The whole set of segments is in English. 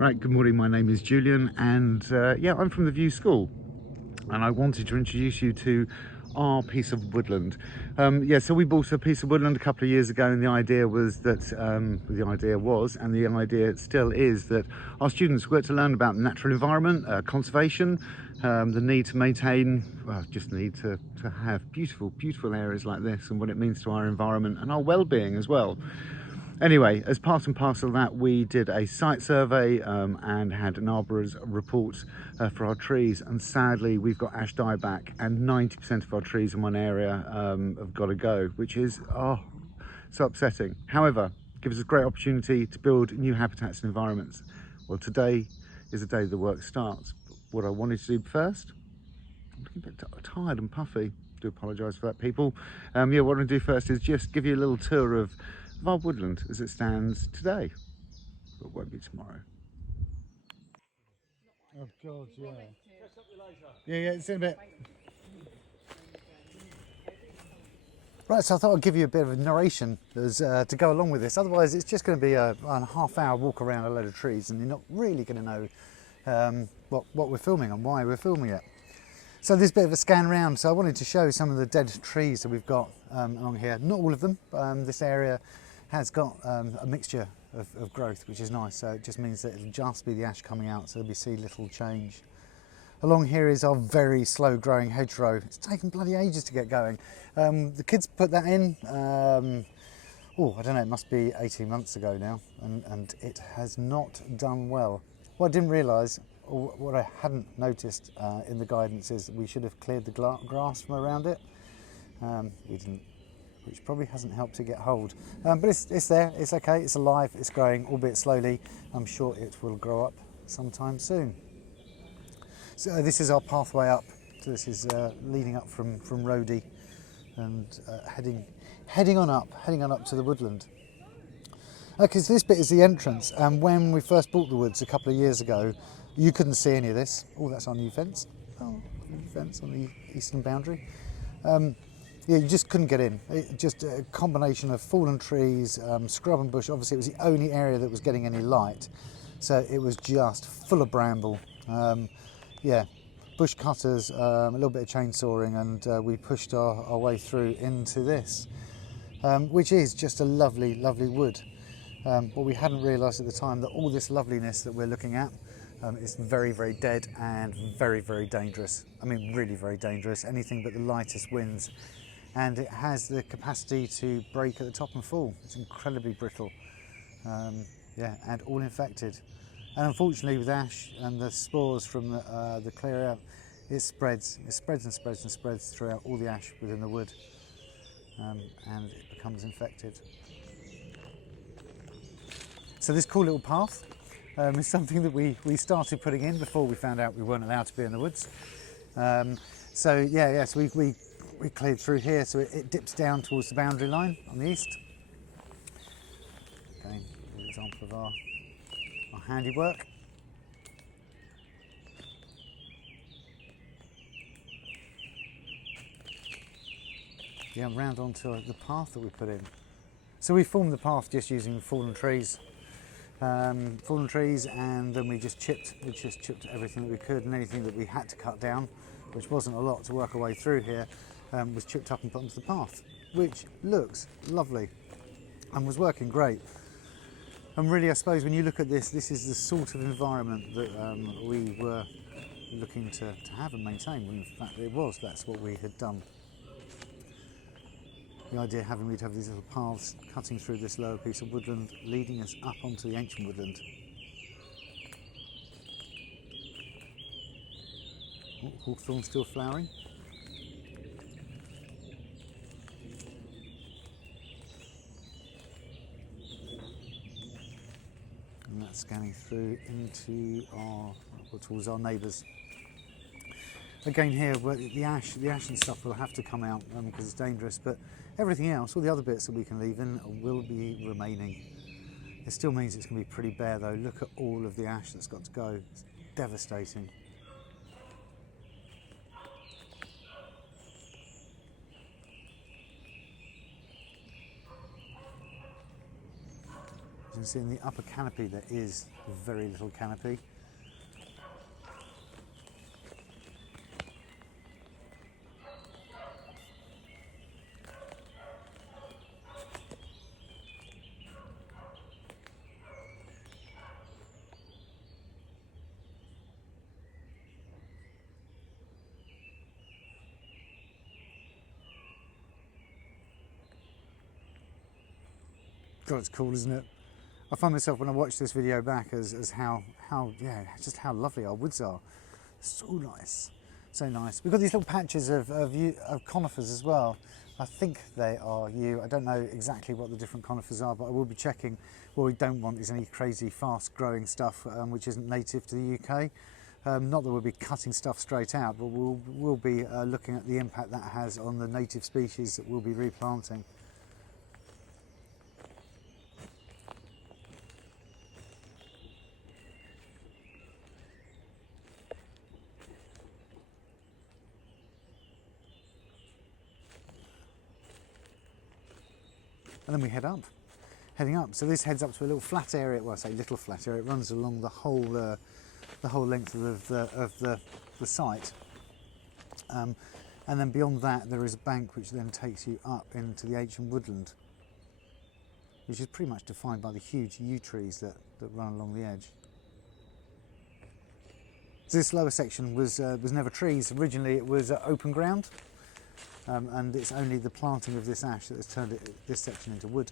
Right, good morning, my name is Julian and yeah, I'm from the View School and I wanted to introduce you to our piece of woodland. Yeah, so we bought a piece of woodland a couple of years ago and the idea was that, the idea still is that our students were to learn about natural environment, conservation, the need to maintain, well, just need to have beautiful areas like this and what it means to our environment and our well-being as well. Anyway, as part and parcel of that, we did a site survey and had an arborist report for our trees. And sadly, we've got Ash Dieback, and 90% of our trees in one area have got to go, which is so upsetting. However, it gives us a great opportunity to build new habitats and environments. Well, today is the day the work starts. But what I wanted to do first, I'm looking a bit tired and puffy. Do apologise for that, people. Yeah, what I'm going to do first is just give you a little tour of our woodland as it stands today, but it won't be tomorrow. Oh God, yeah. Yeah, it's in a bit. Right, so I thought I'd give you a bit of a narration as, to go along with this. Otherwise, it's just going to be a half-hour walk around a load of trees, and you're not really going to know what we're filming and why we're filming it. So there's a bit of a scan around. So I wanted to show some of the dead trees that we've got along here. Not all of them. This area has got a mixture of growth, which is nice. So it just means that it'll just be the ash coming out, so there'll be see little change. Along here is our very slow growing hedgerow. It's taken bloody ages to get going. The kids put that in, I don't know, it must be 18 months ago now, and it has not done well. What I didn't realise, or what I hadn't noticed in the guidance, is that we should have cleared the grass from around it. We didn't, which probably hasn't helped to get hold. But it's there, it's okay, it's alive, it's growing, albeit slowly. I'm sure it will grow up sometime soon. So this is our pathway up. So this is leading up from Rhodey and heading on up to the woodland. Okay, so this bit is the entrance, and when we first bought the woods a couple of years ago, you couldn't see any of this. Oh, that's our new fence. Oh, new fence on the eastern boundary. Yeah, you just couldn't get in. Just a combination of fallen trees, scrub and bush. Obviously, it was the only area that was getting any light, so it was just full of bramble. Yeah, bush cutters, a little bit of chainsawing, and we pushed our way through into this, which is just a lovely wood. But we hadn't realised at the time that all this loveliness that we're looking at is very dead and very dangerous. I mean, really very dangerous. Anything but the lightest winds, and it has the capacity to break at the top and fall. It's incredibly brittle, yeah, and all infected. And unfortunately, with ash and the spores from the clear out, it spreads throughout all the ash within the wood, and it becomes infected. So this cool little path is something that we started putting in before we found out we weren't allowed to be in the woods. So we cleared through here, so it dips down towards the boundary line on the east. Again, an example of our handiwork. Yeah, round onto the path that we put in. So we formed the path just using fallen trees, and then we just chipped everything that we could, and anything that we had to cut down, which wasn't a lot to work our way through here, was chipped up and put onto the path, which looks lovely and was working great. And really, I suppose when you look at this is the sort of environment that we were looking to have and maintain. When in fact that's what we had done. The idea we'd have these little paths cutting through this lower piece of woodland, leading us up onto the ancient woodland. Oh, hawthorn still flowering. And that's scanning through into towards our neighbours. Again here, the ash and stuff will have to come out because it's dangerous, but everything else, all the other bits that we can leave in, will be remaining. It still means it's going to be pretty bare though. Look at all of the ash that's got to go. It's devastating. can see in the upper canopy there is very little canopy. God, it's cool, isn't it? I find myself when I watch this video back as how yeah, just how lovely our woods are. So nice, so nice. We've got these little patches of conifers as well. I think they are yew. I don't know exactly what the different conifers are, but I will be checking. What we don't want is any crazy fast growing stuff which isn't native to the UK. Not that we'll be cutting stuff straight out, but we'll be looking at the impact that has on the native species that we'll be replanting. And then we heading up. So this heads up to a little flat area. Well, I say little flat area. It runs along the whole length of the site. And then beyond that, there is a bank which then takes you up into the ancient woodland, which is pretty much defined by the huge yew trees that run along the edge. So this lower section was never trees. Originally, it was open ground. And it's only the planting of this ash that has turned this section into wood.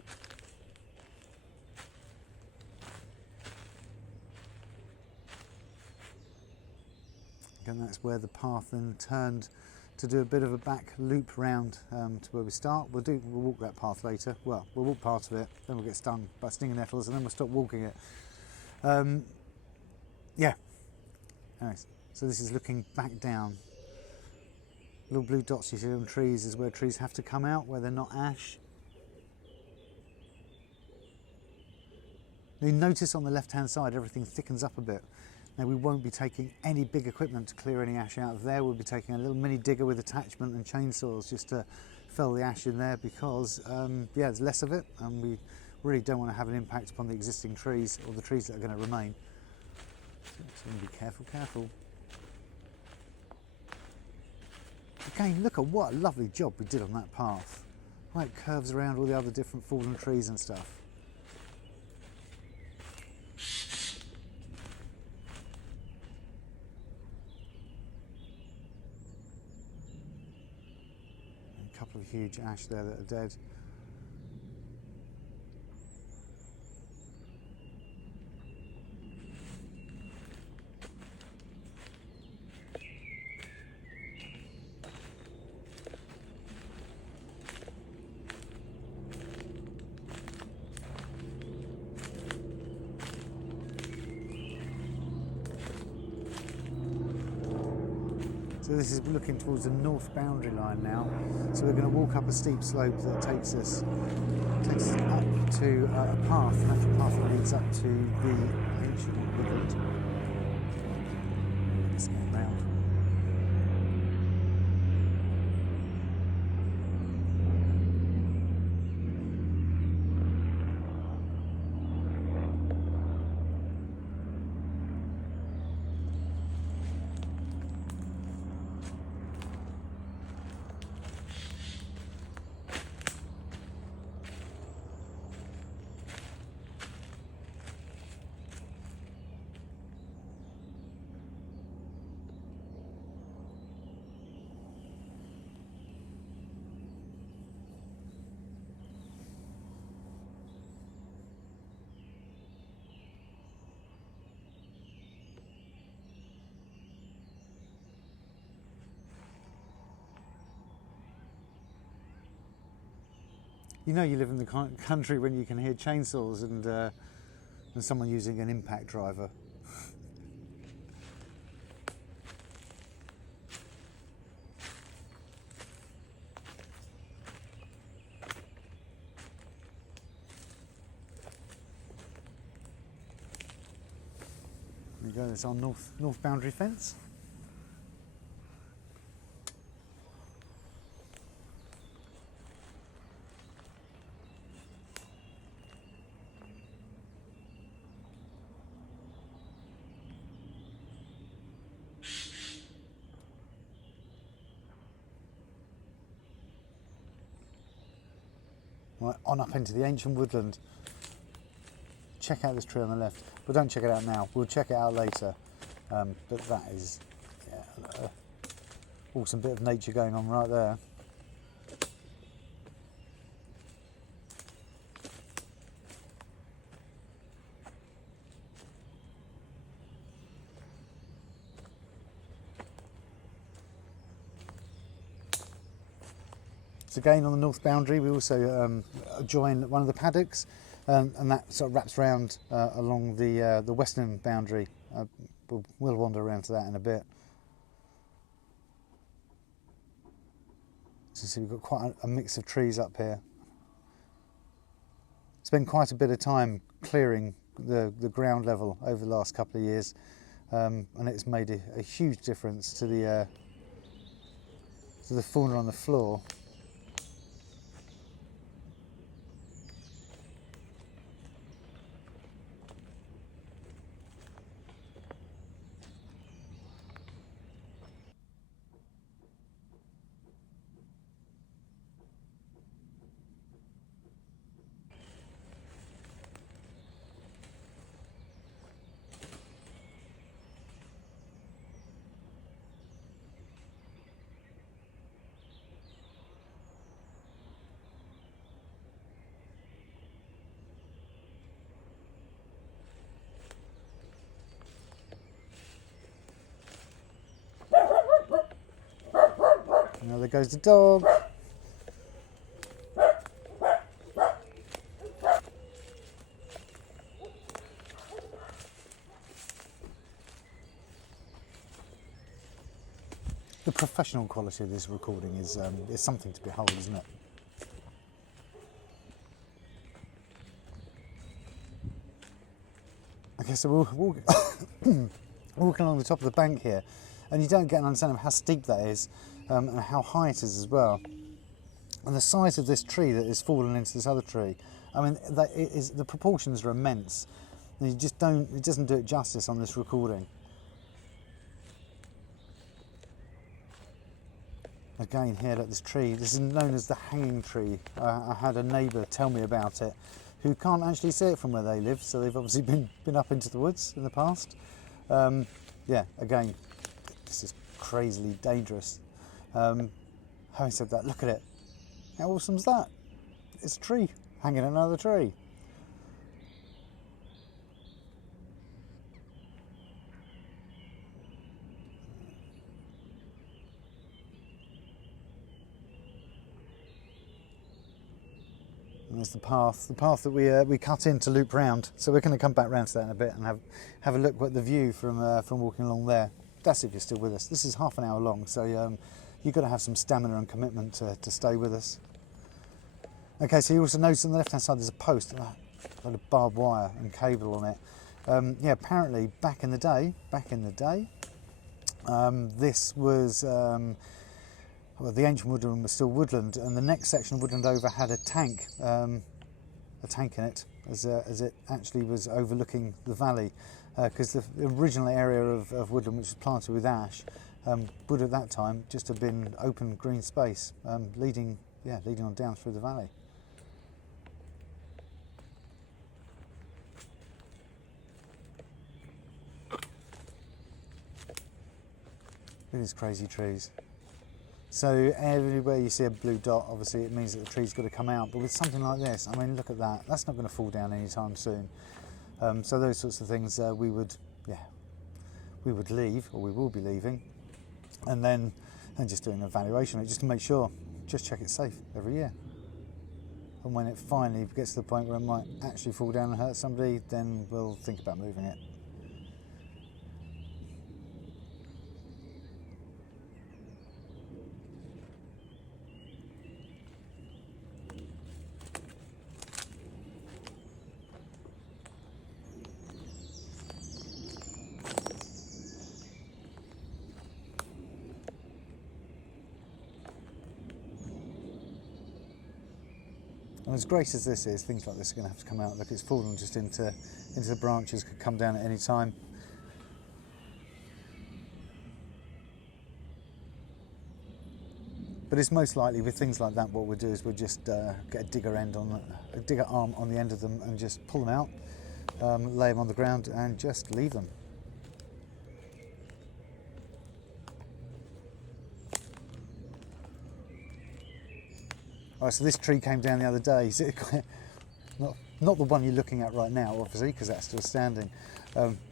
And that's where the path then turned to do a bit of a back loop round to where we start. We'll walk that path later. Well, we'll walk part of it, then we'll get stung by stinging nettles, and then we'll stop walking it. Yeah. Nice. So this is looking back down. Little blue dots you see on trees is where trees have to come out, where they're not ash. Now you notice on the left hand side everything thickens up a bit. Now we won't be taking any big equipment to clear any ash out of there. We'll be taking a little mini digger with attachment and chainsaws just to fell the ash in there because yeah, there's less of it and we really don't want to have an impact upon the existing trees or the trees that are going to remain. So be careful. Again, look at what a lovely job we did on that path. How it curves around all the other different fallen trees and stuff. And a couple of huge ash there that are dead. So this is looking towards the north boundary line now. So we're going to walk up a steep slope that takes us up to a path, an actual path that leads up to the ancient woodland. Let's go round. You know you live in the country when you can hear chainsaws and someone using an impact driver. There you go, there's our north boundary fence. Right, on up into the ancient woodland. Check out this tree on the left, but don't check it out now. We'll check it out later. But that is, yeah, awesome bit of nature going on right there. So again, on the north boundary, we also join one of the paddocks, and that sort of wraps around along the western boundary. We'll wander around to that in a bit. So see, we've got quite a mix of trees up here. Spent quite a bit of time clearing the ground level over the last couple of years, and it's made a huge difference to the fauna on the floor. Now there goes the dog. The professional quality of this recording is something to behold, isn't it? Okay, so we'll walking along the top of the bank here, and you don't get an understanding of how steep that is, and how high it is as well, and the size of this tree that is fallen into this other tree. I mean, the proportions are immense, and it doesn't do it justice on this recording. Again here, look, this tree, this is known as the hanging tree. I had a neighbour tell me about it who can't actually see it from where they live, so they've obviously been up into the woods in the past. Yeah, again, this is crazily dangerous. Having said that, look at it. How awesome is that? It's a tree hanging in another tree. And there's the path that we cut in to loop round. So we're going to come back round to that in a bit and have a look at the view from walking along there. That's if you're still with us. This is half an hour long, so you've got to have some stamina and commitment to stay with us. Okay, so you also notice on the left hand side there's a post, a lot of barbed wire and cable on it. Yeah, apparently back in the day, this was. Well, the ancient woodland was still woodland, and the next section of woodland over had a tank in it, as it actually was overlooking the valley, because the original area of woodland, which was planted with ash, would at that time just have been open green space, leading on down through the valley. Look at these crazy trees. So everywhere you see a blue dot, obviously it means that the tree's got to come out. But with something like this, I mean, look at that. That's not going to fall down anytime soon. So those sorts of things we would leave, or we will be leaving, and then just doing an evaluation of it just to make sure, just check it's safe every year. And when it finally gets to the point where it might actually fall down and hurt somebody, then we'll think about moving it. And as great as this is, things like this are going to have to come out. Look, it's fallen just into the branches, could come down at any time. But it's most likely with things like that, what we'll do is we'll just get a digger arm on the end of them and just pull them out, lay them on the ground and just leave them. Alright, so this tree came down the other day. Not the one you're looking at right now, obviously, because that's still standing.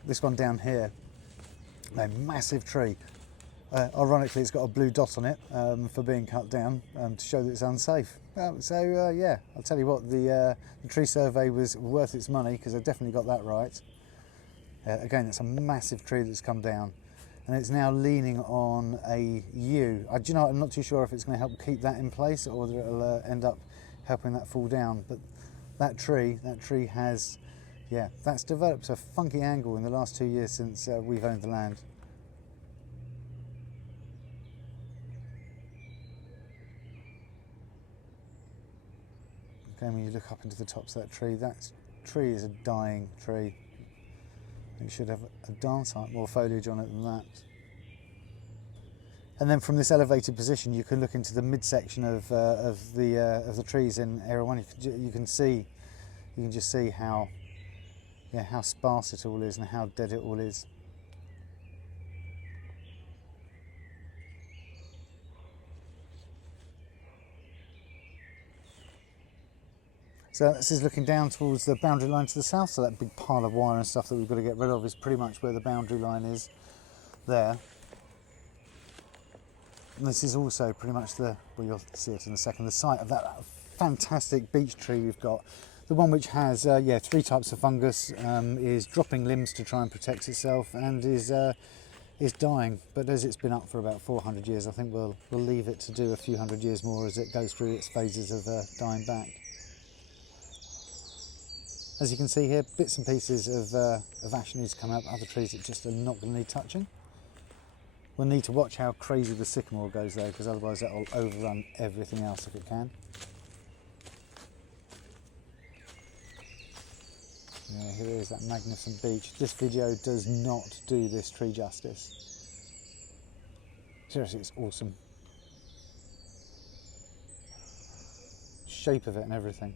This one down here, a massive tree. Ironically, it's got a blue dot on it for being cut down to show that it's unsafe. Yeah, I'll tell you what, the tree survey was worth its money because I definitely got that right. Again, it's a massive tree that's come down, and it's now leaning on a yew. Do you know, I'm not too sure if it's going to help keep that in place or whether it'll end up helping that fall down. But that tree has, yeah, that's developed a funky angle in the last 2 years since we've owned the land. Again, when you look up into the tops of that tree is a dying tree. It should have a darn sight more foliage on it than that. And then from this elevated position, you can look into the midsection of the trees in Area 1. You can just see how sparse it all is and how dead it all is. So this is looking down towards the boundary line to the south, so that big pile of wire and stuff that we've got to get rid of is pretty much where the boundary line is there. And this is also pretty much well, you'll see it in a second, the site of that fantastic beech tree we've got. The one which has 3 types of fungus, is dropping limbs to try and protect itself, and is dying. But as it's been up for about 400 years, I think we'll leave it to do a few hundred years more as it goes through its phases of dying back. As you can see here, bits and pieces of ash needs to come up, other trees that just are not going to need touching. We'll need to watch how crazy the sycamore goes though, because otherwise that will overrun everything else if it can. Yeah, here is that magnificent beech. This video does not do this tree justice. Seriously, it's awesome. Shape of it and everything.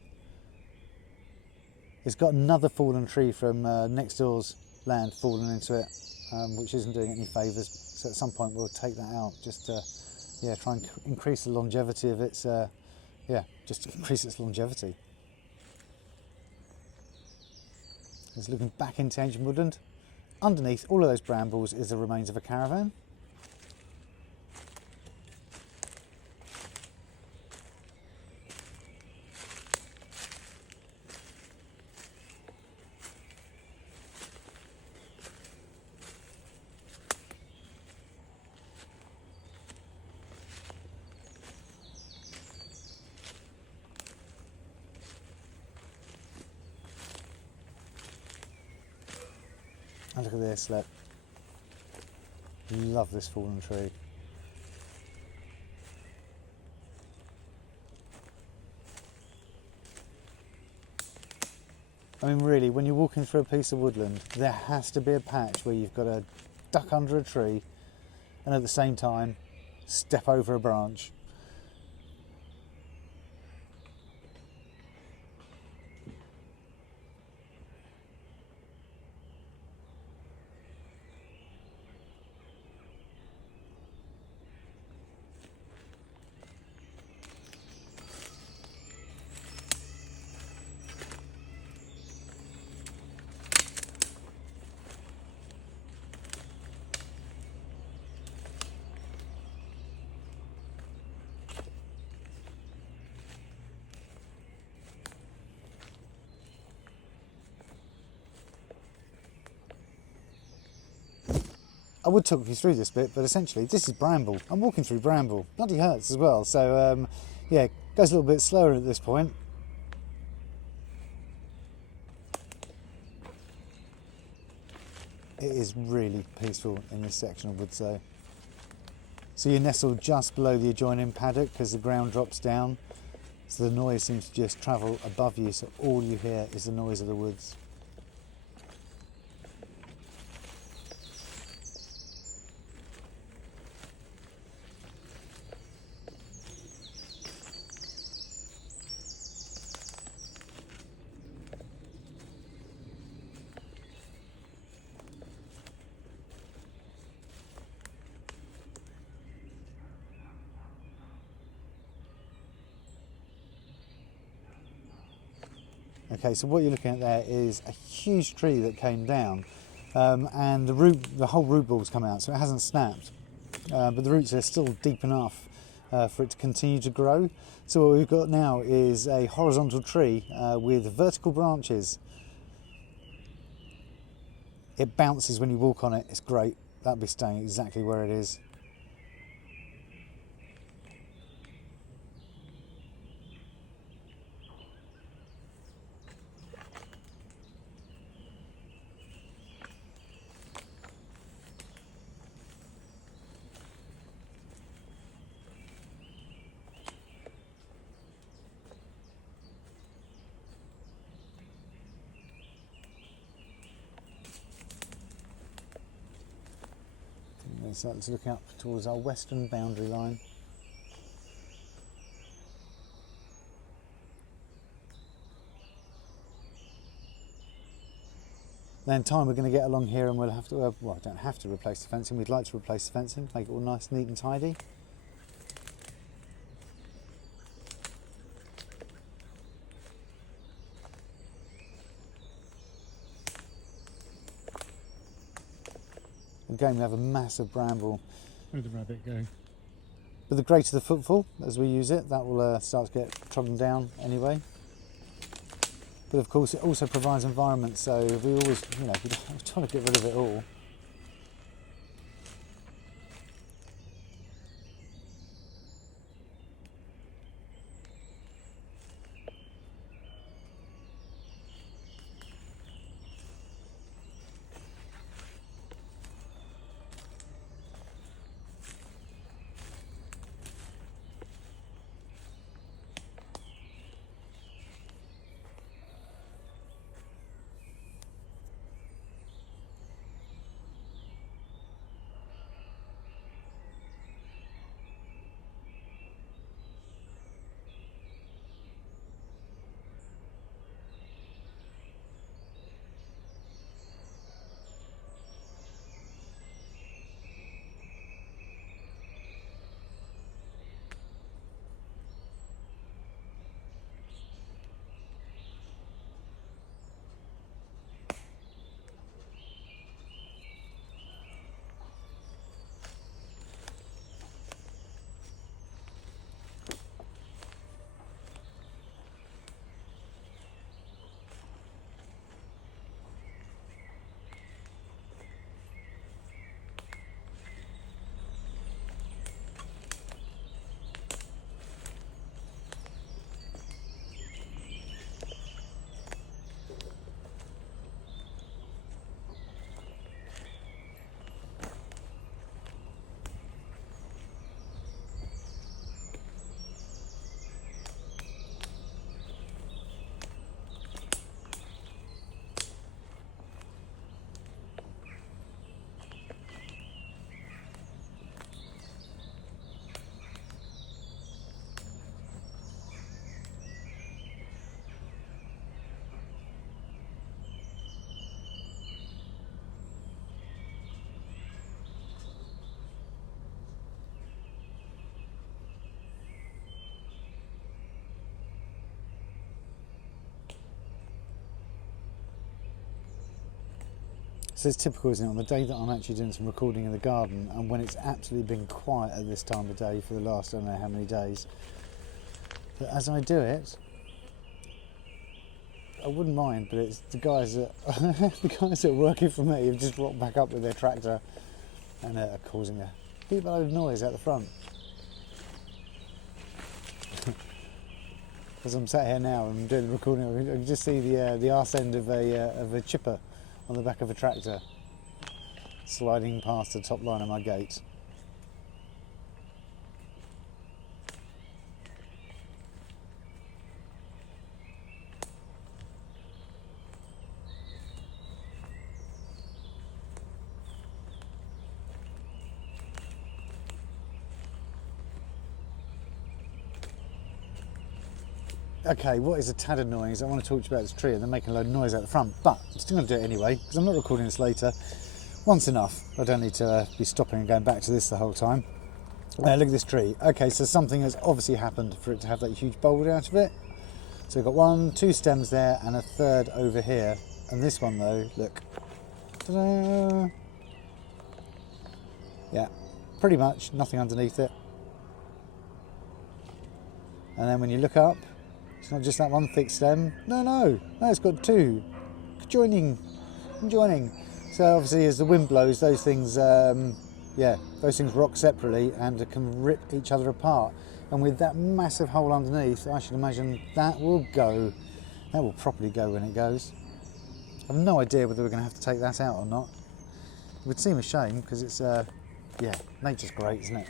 It's got another fallen tree from next door's land fallen into it, which isn't doing it any favours. So at some point we'll take that out just to try and increase the longevity of its just increase its longevity. It's looking back into ancient woodland. Underneath all of those brambles is the remains of a caravan. And look at this, look. Love this fallen tree. I mean really, when you're walking through a piece of woodland, there has to be a patch where you've got to duck under a tree and at the same time step over a branch. I would talk you through this bit, but essentially this is bramble. I'm walking through bramble. Bloody hurts as well. So yeah, it goes a little bit slower at this point. It is really peaceful in this section, I would say. So you're nestled just below the adjoining paddock because the ground drops down. So the noise seems to just travel above you, so all you hear is the noise of the woods. Okay, so what you're looking at there is a huge tree that came down, and the whole root ball's come out, so it hasn't snapped, but the roots are still deep enough for it to continue to grow. So what we've got now is a horizontal tree with vertical branches. It bounces when you walk on it. It's great. That'll be staying exactly where it is. So it's looking up towards our western boundary line. Then in time we're going to get along here and we'll have to, well, I don't have to replace the fencing, we'd like to replace the fencing, make it all nice, neat and tidy. Again, we have a massive bramble. Where'd the rabbit go? But the greater the footfall as we use it, that will start to get trodden down anyway. But of course, it also provides environment, so we always, you know, we're trying to get rid of it all. So it's typical, isn't it, on the day that I'm actually doing some recording in the garden and when it's absolutely been quiet at this time of day for the last I don't know how many days, that as I do it, I wouldn't mind, but it's the guys that the guys that are working for me have just rocked back up with their tractor and are causing a big load of noise out the front. As I'm sat here now and I'm doing the recording, I can just see the arse end of a chipper on the back of a tractor sliding past the top line of my gate. Okay, what is a tad annoying is I want to talk to you about this tree and they're making a load of noise out the front, but I'm still going to do it anyway because I'm not recording this later. Once enough. I don't need to be stopping and going back to this the whole time. Look at this tree. Okay, so something has obviously happened for it to have that huge boulder out of it. So we've got 2 stems there and a third over here. And this one though, look. Ta-da! Yeah, pretty much nothing underneath it. And then when you look up, it's not just that one thick stem. No, it's got 2 joining. So obviously, as the wind blows, those things, those things rock separately and can rip each other apart. And with that massive hole underneath, I should imagine that will go. That will properly go when it goes. I have no idea whether we're going to have to take that out or not. It would seem a shame because it's, nature's great, isn't it?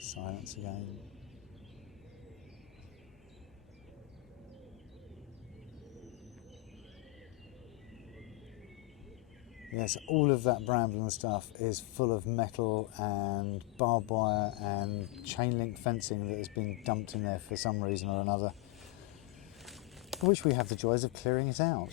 Silence again. Yes, all of that bramble and stuff is full of metal and barbed wire and chain link fencing that has been dumped in there for some reason or another, for which we have the joys of clearing it out.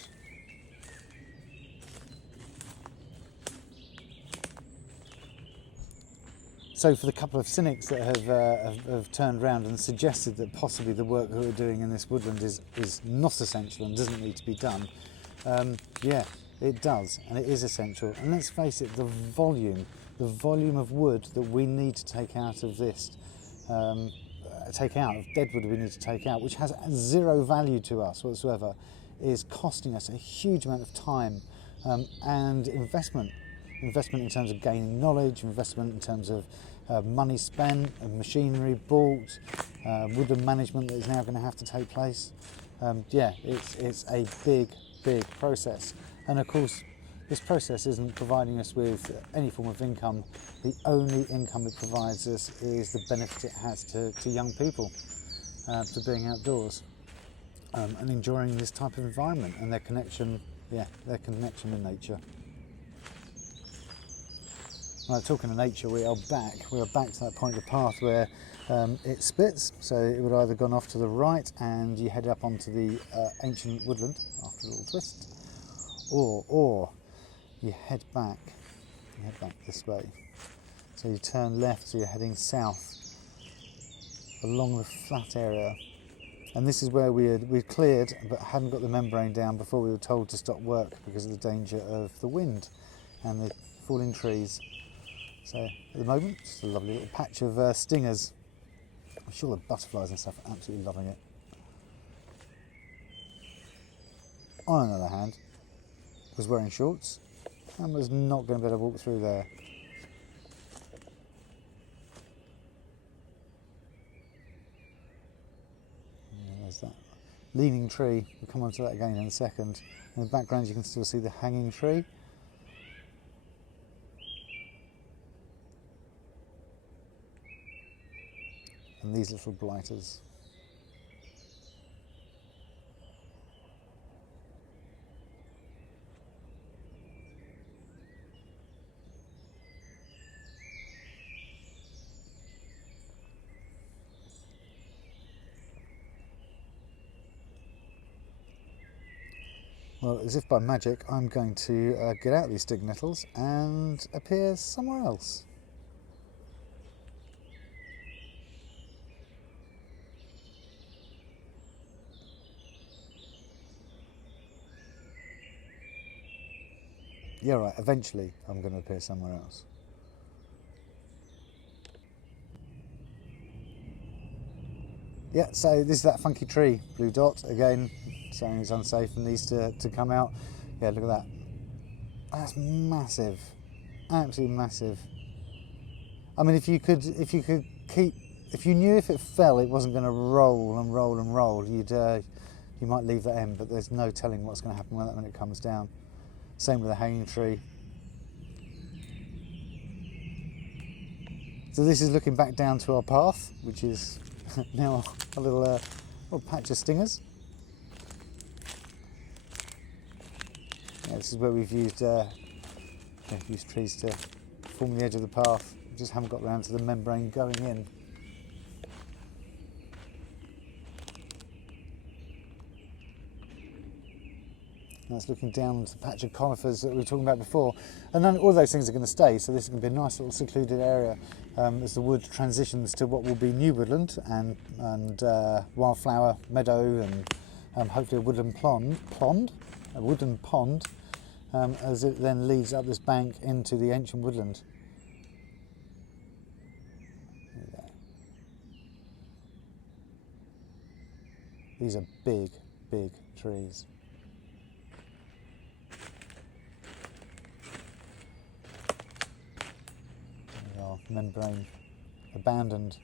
So for the couple of cynics that have turned around and suggested that possibly the work that we're doing in this woodland is not essential and doesn't need to be done, yeah, it does, and it is essential. And let's face it, the volume of wood that we need to take out of this, of dead wood we need to take out, which has 0 value to us whatsoever, is costing us a huge amount of time and investment. Investment in terms of gaining knowledge, investment in terms of money spent, and machinery bought, woodland management that is now going to have to take place. It's a big process. And of course, this process isn't providing us with any form of income. The only income it provides us is the benefit it has to young people, to being outdoors and enjoying this type of environment and their connection with nature. Right, talking of nature, we are back to that point of the path where it splits, so it would either gone off to the right and you head up onto the ancient woodland after a little twist, or you head back this way. So you turn left, so you're heading south along the flat area. And this is where we'd cleared but hadn't got the membrane down before we were told to stop work because of the danger of the wind and the falling trees. So at the moment, it's a lovely little patch of stingers. I'm sure the butterflies and stuff are absolutely loving it. I, on the other hand, was wearing shorts and was not going to be able to walk through there. Yeah, there's that leaning tree. We'll come on to that again in a second. In the background you can still see the hanging tree. And these little blighters. Well, as if by magic, I'm going to get out these stig nettles and appear somewhere else. Yeah, right, eventually I'm going to appear somewhere else. Yeah, so this is that funky tree, blue dot, again, saying it's unsafe and needs to come out. Yeah, look at that. That's massive, absolutely massive. I mean, if you knew if it fell it wasn't going to roll and roll and roll, you might leave that in, but there's no telling what's going to happen when it comes down. Same with the hanging tree. So this is looking back down to our path, which is now a little patch of stingers. Yeah, this is where we've used trees to form the edge of the path. We just haven't got around to the membrane going in. that's looking down onto the patch of conifers that we were talking about before. And then all those things are going to stay, so this is going to be a nice little secluded area as the wood transitions to what will be new woodland and wildflower meadow and hopefully a woodland pond, as it then leads up this bank into the ancient woodland. These are big, big trees. They are membrane abandoned.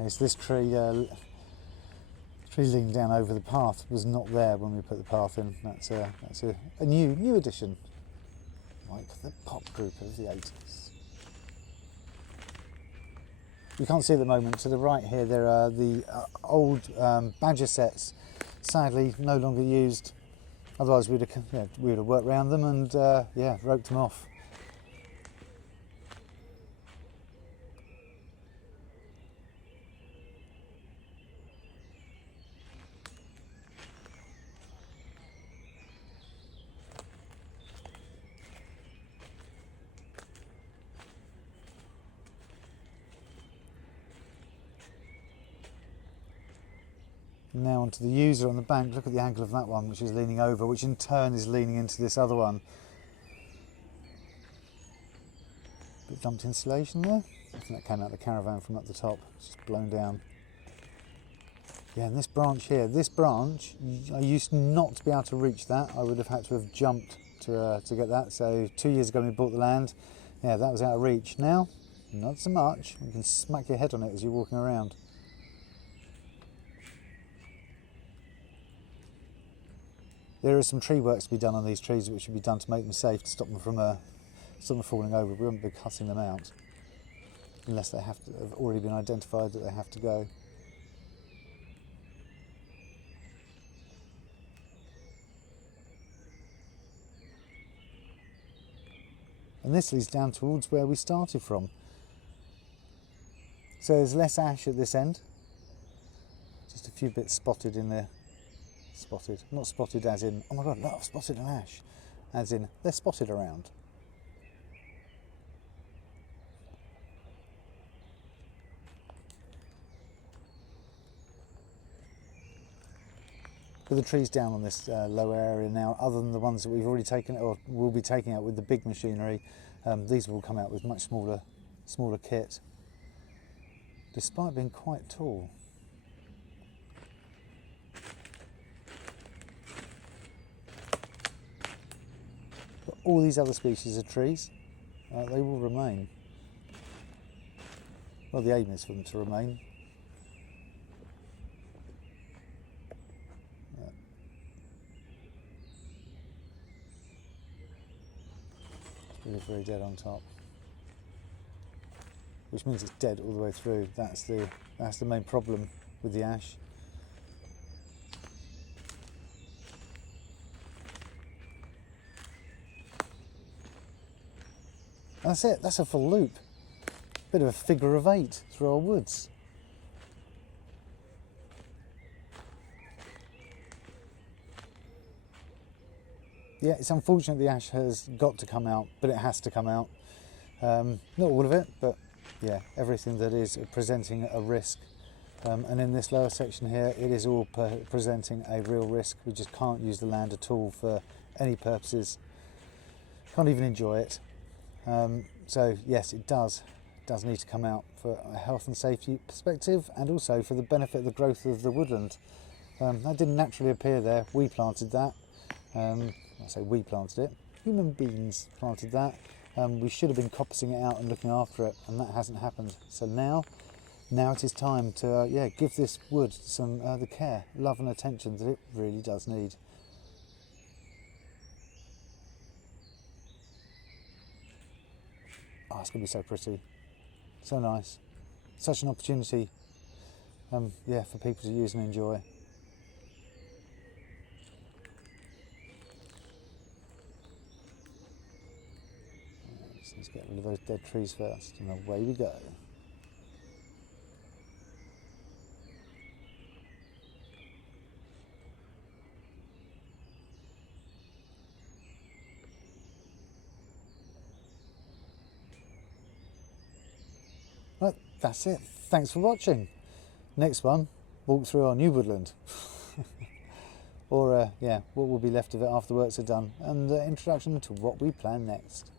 Okay, so this tree leaning down over the path was not there when we put the path in. That's a new addition, like the pop group of the 80s. You can't see at the moment. To the right here, there are the old badger sets, sadly no longer used. Otherwise, we would have worked around them and roped them off. Now onto the user on the bank. Look at the angle of that one, which is leaning over, which in turn is leaning into this other one. Bit dumped insulation there. I think that came out of the caravan from up the top. It's just blown down. Yeah, and this branch here, I used not to be able to reach that. I would have had to have jumped to get that. So 2 years ago when we bought the land, yeah, that was out of reach. Now, not so much. You can smack your head on it as you're walking around. There is some tree work to be done on these trees, which should be done to make them safe, to stop them from falling over. We won't be cutting them out unless they have already been identified that they have to go. And this leads down towards where we started from. So there's less ash at this end, just a few bits spotted in there. Spotted, not spotted as in, oh my god, look, I've spotted an ash, as in they're spotted around. With the trees down on this lower area now, other than the ones that we've already taken or will be taking out with the big machinery, these will come out with much smaller kit, despite being quite tall. But all these other species of trees, they will remain. Well, the aim is for them to remain. It's very dead on top, which means it's dead all the way through. That's the main problem with the ash. And that's it. That's a full loop. Bit of a figure of 8 through our woods. Yeah, it's unfortunate the ash has got to come out, but it has to come out. Not all of it, but yeah, everything that is presenting a risk. And in this lower section here, it is all presenting a real risk. We just can't use the land at all for any purposes. Can't even enjoy it. So yes, it does need to come out for a health and safety perspective, and also for the benefit of the growth of the woodland. That didn't naturally appear there. We planted that. I say we planted it. Human beings planted that. We should have been coppicing it out and looking after it, and that hasn't happened. So now it is time to give this wood some the care, love and attention that it really does need. Oh, it's going to be so pretty, so nice, such an opportunity for people to use and enjoy. So let's get rid of those dead trees first, and away we go. Right, that's it. Thanks for watching. Next one, walk through our new woodland. Or, yeah, what will be left of it after the works are done, and introduction to what we plan next.